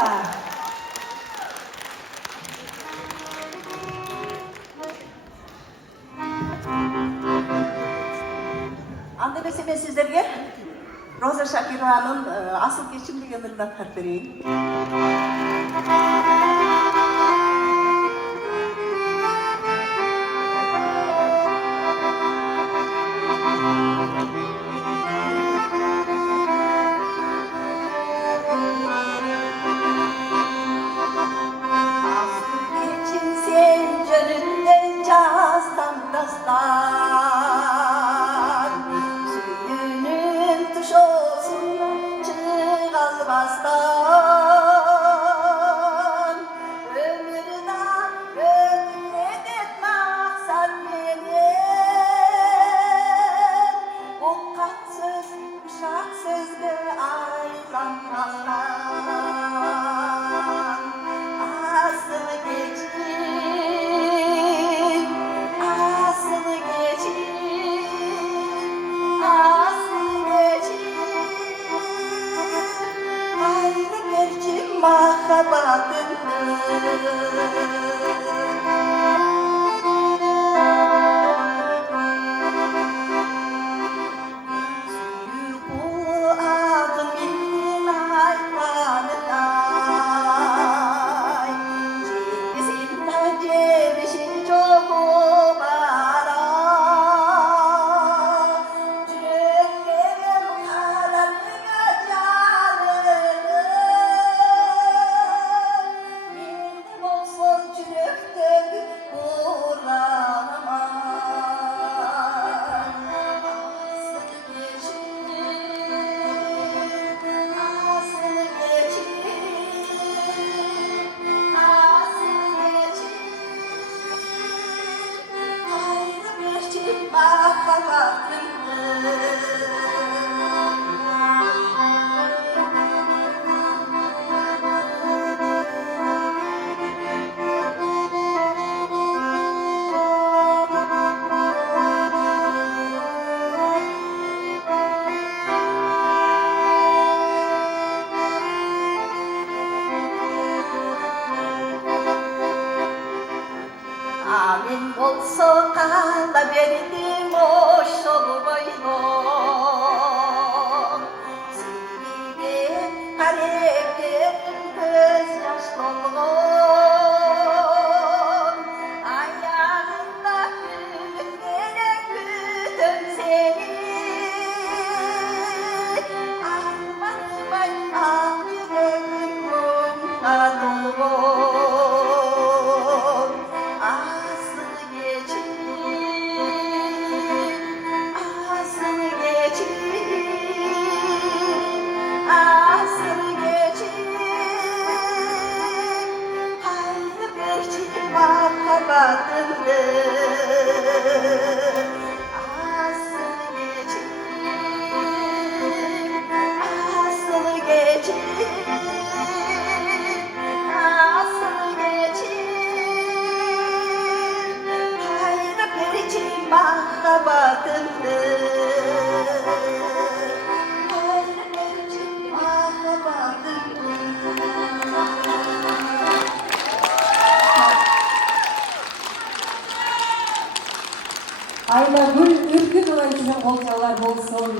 Sultanova. Anda ben sizlerge Roza Shakirova'nın Asıl Geçim degan ırdan tartib bereyim. Suyunun tuş olsun çıkazmastan ömrüden ömret maksat benim ukatsız uşaksızdı aylanmastan asıl geçim asıl geçim asıl geçim ayrı geçim Amin olsa kala verdim hoş olmayım. Sivri kalemlerim göz yaş dolgun. Ayağında gülüklere güdüm seni. Armağan ah yüreğim bunga dolgun. Asıl geçim, asıl geçim, asıl geçim, hayır geçim mahabatımdır. Asıl geçim, asıl geçim, asıl geçim, hayır geçim mahabatımdır. Hayır geçim mahabatımdır. Ayla Gül Ürküt Olaycı'nın kolçalar bolsun.